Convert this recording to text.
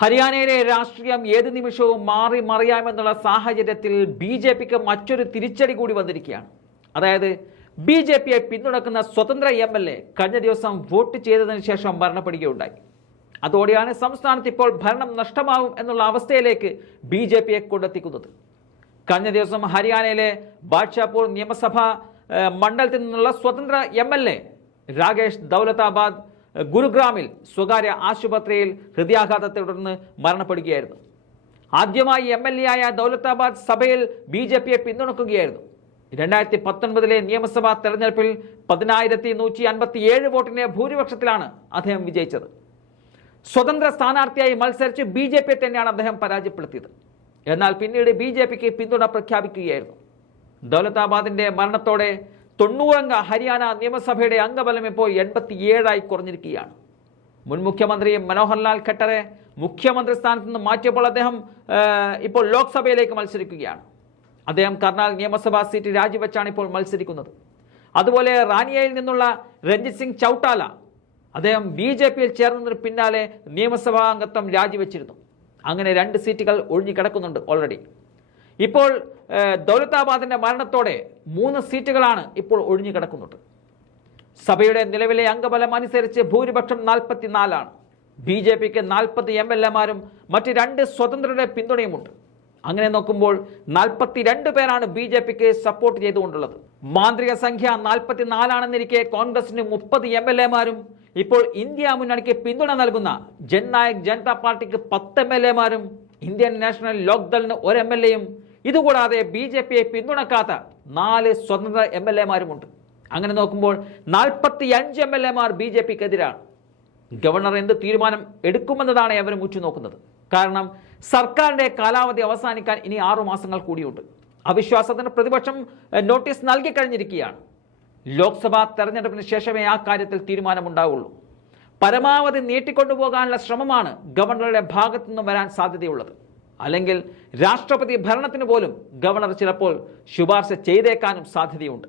ഹരിയാനയിലെ രാഷ്ട്രീയം ഏത് നിമിഷവും മാറി മറിയാമെന്നുള്ള സാഹചര്യത്തിൽ ബി ജെ പിക്ക് മറ്റൊരു തിരിച്ചടി കൂടി വന്നിരിക്കുകയാണ്. അതായത് ബി ജെ പിയെ പിന്തുണക്കുന്ന സ്വതന്ത്ര എം എൽ എ കഴിഞ്ഞ ദിവസം വോട്ട് ചെയ്തതിനു ശേഷം മരണപ്പെടുകയുണ്ടായി. അതോടെയാണ് സംസ്ഥാനത്ത് ഇപ്പോൾ ഭരണം നഷ്ടമാവും എന്നുള്ള അവസ്ഥയിലേക്ക് ബി ജെ പിയെ കൊണ്ടെത്തിക്കുന്നത്. കഴിഞ്ഞ ദിവസം ഹരിയാനയിലെ ബാദ്ഷാപൂർ നിയമസഭാ മണ്ഡലത്തിൽ നിന്നുള്ള സ്വതന്ത്ര M L A Rakesh Daulatabad ഗുരുഗ്രാമിൽ സ്വകാര്യ ആശുപത്രിയിൽ ഹൃദയാഘാതത്തെ തുടർന്ന് മരണപ്പെടുകയായിരുന്നു. ആദ്യമായി എം എൽ എ ആയ ദൗലത്താബാദ് സഭയിൽ ബി ജെ പിയെ പിന്തുണക്കുകയായിരുന്നു. രണ്ടായിരത്തി പത്തൊൻപതിലെ നിയമസഭാ തെരഞ്ഞെടുപ്പിൽ പതിനായിരത്തി നൂറ്റി അൻപത്തി ഏഴ് വോട്ടിന്റെ ഭൂരിപക്ഷത്തിലാണ് അദ്ദേഹം വിജയിച്ചത്. സ്വതന്ത്ര സ്ഥാനാർത്ഥിയായി മത്സരിച്ച് ബി ജെ പിയെ തന്നെയാണ് അദ്ദേഹം പരാജയപ്പെടുത്തിയത്. എന്നാൽ പിന്നീട് ബി ജെ പിക്ക് പിന്തുണ പ്രഖ്യാപിക്കുകയായിരുന്നു. ദൗലത്താബാദിന്റെ മരണത്തോടെ തൊണ്ണൂറംഗ ഹരിയാന നിയമസഭയുടെ അംഗബലം ഇപ്പോൾ എൺപത്തിയേഴായി കുറഞ്ഞിരിക്കുകയാണ്. മുൻ മുഖ്യമന്ത്രി മനോഹർലാൽ ഖട്ടറെ മുഖ്യമന്ത്രി സ്ഥാനത്ത് നിന്ന് മാറ്റിയപ്പോൾ അദ്ദേഹം ഇപ്പോൾ ലോക്സഭയിലേക്ക് മത്സരിക്കുകയാണ്. അദ്ദേഹം കർണാൽ നിയമസഭാ സീറ്റ് രാജിവെച്ചാണ് ഇപ്പോൾ മത്സരിക്കുന്നത്. അതുപോലെ റാനിയയിൽ നിന്നുള്ള രഞ്ജിത് സിംഗ് ചൌട്ടാല അദ്ദേഹം ബി ജെ പിയിൽ ചേർന്നതിന് പിന്നാലെ നിയമസഭാ അംഗത്വം രാജിവെച്ചിരുന്നു. അങ്ങനെ രണ്ട് സീറ്റുകൾ ഒഴിഞ്ഞു കിടക്കുന്നുണ്ട് ഓൾറെഡി ഇപ്പോൾ ദൗലത്താബാദിന്റെ മരണത്തോടെ മൂന്ന് സീറ്റുകളാണ് ഇപ്പോൾ ഒഴിഞ്ഞു കിടക്കുന്നത്. സഭയുടെ നിലവിലെ അംഗബലം അനുസരിച്ച് ഭൂരിപക്ഷം നാൽപ്പത്തിനാലാണ്. ബി ജെ പിക്ക് നാൽപ്പത്തി എം എൽ എമാരും മറ്റ് രണ്ട് സ്വതന്ത്രരുടെ പിന്തുണയുമുണ്ട്. അങ്ങനെ നോക്കുമ്പോൾ നാൽപ്പത്തിരണ്ട് പേരാണ് ബി ജെ പിക്ക് സപ്പോർട്ട് ചെയ്തുകൊണ്ടുള്ളത്. മാന്ത്രിക സംഖ്യ നാൽപ്പത്തിനാലാണെന്നിരിക്കെ കോൺഗ്രസിന് മുപ്പത് എം എൽ എമാരും ഇപ്പോൾ ഇന്ത്യ മുന്നണിക്ക് പിന്തുണ നൽകുന്ന ജൻനായക് ജനതാ പാർട്ടിക്ക് പത്ത് എം എൽ എമാരും ഇന്ത്യൻ നാഷണൽ ലോക്ദളിന് ഒരു എം എൽ എയും ഇതുകൂടാതെ ബി ജെ പിയെ പിന്തുണക്കാത്ത നാല് സ്വതന്ത്ര എം എൽ എമാരുമുണ്ട്. അങ്ങനെ നോക്കുമ്പോൾ നാൽപ്പത്തി അഞ്ച് എം എൽ എമാർ ബി ജെ പിക്കെതിരാണ്. ഗവർണർ എന്ത് തീരുമാനം എടുക്കുമെന്നതാണ് അവരും ഉറ്റുനോക്കുന്നത്. കാരണം സർക്കാരിന്റെ കാലാവധി അവസാനിക്കാൻ ഇനി ആറു മാസങ്ങൾ കൂടിയുണ്ട്. അവിശ്വാസത്തിന് പ്രതിപക്ഷം നോട്ടീസ് നൽകി കഴിഞ്ഞിരിക്കുകയാണ് ലോക്സഭാ തെരഞ്ഞെടുപ്പിന് ശേഷമേ ആ കാര്യത്തിൽ തീരുമാനമുണ്ടാവുള്ളൂ. പരമാവധി നീട്ടിക്കൊണ്ടുപോകാനുള്ള ശ്രമമാണ് ഗവർണറുടെ ഭാഗത്തു നിന്നും വരാൻ സാധ്യതയുള്ളത്. അല്ലെങ്കിൽ രാഷ്ട്രപതി ഭരണത്തിന് പോലും ഗവർണർ ചിലപ്പോൾ ശുപാർശ ചെയ്തേക്കാനും സാധ്യതയുണ്ട്.